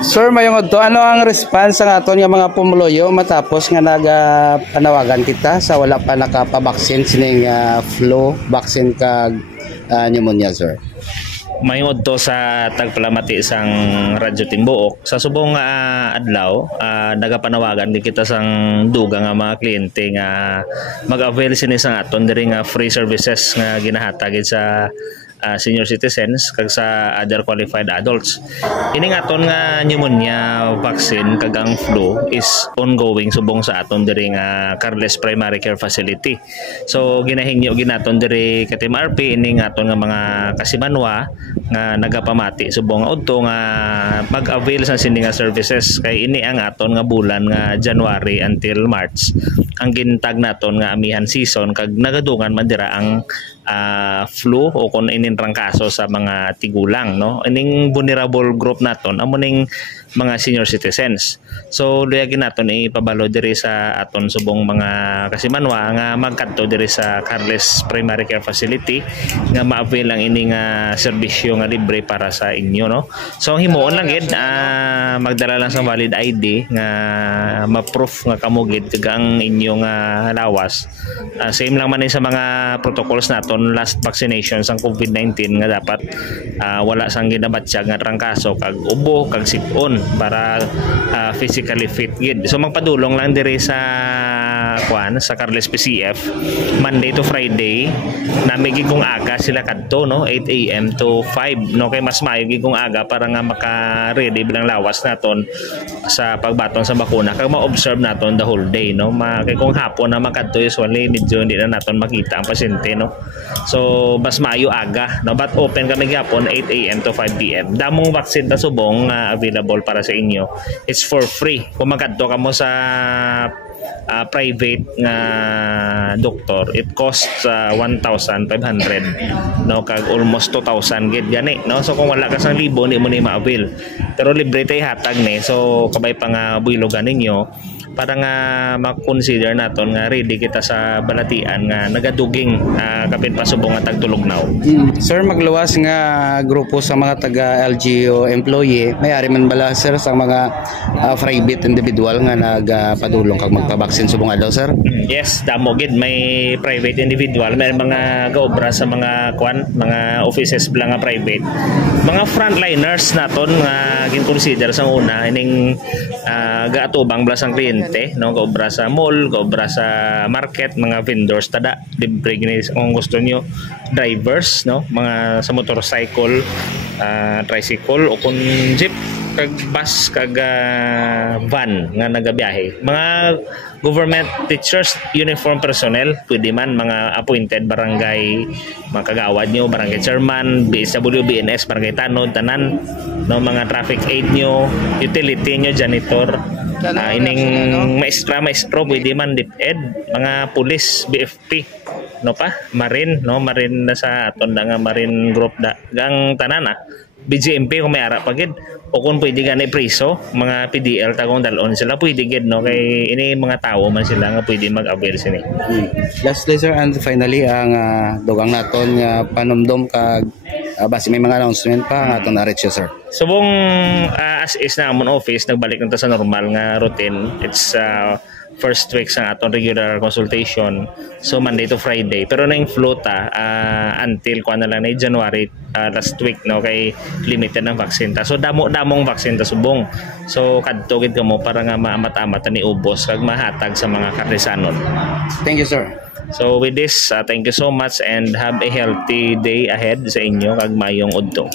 Sir, mayong to, ano ang response sa aton nga mga pumuloyo matapos nga nagapanawagan kita sa wala pa nakapabaksin sining flu vaccine kag pneumonia, sir? Mayong to sa tagpalamati sang Radyo Timbuok sa subong adlaw nagapanawagan di kita sang duga nga mga kliyente nga mag-avail sini sang aton diri nga free services nga ginahatag sa senior citizens kag sa other qualified adults. Ini nga aton nga pneumonia vaccine kag ang flu is ongoing subong sa aton diri nga Carles Primary Care Facility. So ginahingyo ginaton diri ka Team RP ini nga aton nga mga kasimanwa nga nagapamati subong udto nga mag-avail sa sini nga services kay ini ang aton nga bulan nga January until March ang gintag naton nga amihan season kag nagadungan man dira ang flu o kung ininrang kaso sa mga tigulang, no? Ining vulnerable group naton amo ning mga senior citizens. So luyagin naton ipabalo diri sa aton subong mga kasimanwa nga magkadto diri sa Carles Primary Care Facility nga ma-avail lang ini nga serbisyo nga libre para sa inyo, no? So himuon lang gid magdala lang sa valid ID nga ma-proof nga kamo gid kag ang inyong lawas. Same lang man sa mga protocols naton last vaccination sang COVID-19 nga dapat wala sang ginabatsyag nga trangkaso kag ubo kag sipon para physically fit gid. So magpadulong lang diri sa sa Carles PCF Monday to Friday nami gigong aga sila kadto, no, 8 AM to 5, no, kay mas maayo gigong aga para nga maka-ready bilang lawas naton sa pagbaton sa bakuna kag ma-observe naton the whole day, no. Kay kung hapon na makadto usually medyo hindi na naton makita ang pasyente, no. So mas maayo aga, no, but open kami gyapon 8 AM to 5 PM. Damong vaccine ta subong available para sa inyo. It's for free. Kung magkadto kamo sa private nga doktor, it costs 1,500, no, kag almost 2,000 gid gani, no. So kung wala ka sang libo di mo ni ma-avail, pero libre tay hatag ni. So kabay pa nga builogan ninyo para nga ma-consider naton nga ready kita sa balatian nga nagaduging kapin pasubong nga tagtulugnaw. Sir, magluwas nga grupo sa mga taga LGU employee, may ari man bala sir sa mga private individual nga nagpadulong kag magpabaksin subong adlaw, sir? Yes, damo gid may private individual, may mga gaobra sa mga mga offices bla nga private. Mga frontliners naton nga gin-consider sa una ining gaatubang bla sang kliyente, no, gaobra sa mall, gaobra sa market, mga vendors tada libre gini kung gusto nyo, drivers, no, mga sa motorcycle, tricycle o kung jeep kag bus kag van nga nagabiyahe, mga government teachers, uniform personnel, pwede man mga appointed barangay, mga kagawad nyo, barangay chairman, BSW, BNS, barangay tanod, tanan, no, mga traffic aid nyo, utility nyo, janitor, ining maestro, pwede man DepEd, mga pulis, BFP, no pa, marine, no, marine na sa aton nga marine group gang tanan BGMP kung may ara pa gid, o kung pwede gani preso, mga PDL tagong dalon sila pwede gid, no, kay ini mga tawo man sila nga pwede mag-avail sini. Lastly, sir, and finally ang dugang naton nga panumdom kag base may mga announcement pa ang aton na-reach, sir. Subong as is na amon office nagbalik na sa normal nga routine. It's first week sa aton regular consultation, so Monday to Friday, pero na yung flota until kuan na lang na January last week, no, kay limited ng vaccine ta. So damong vaccine ta subong, so kadto gid kamo para nga maamat-amat ni ubos kag mahatag sa mga Carlesanon. Thank you, sir. So with this, thank you so much and have a healthy day ahead sa inyo kag mayong udto.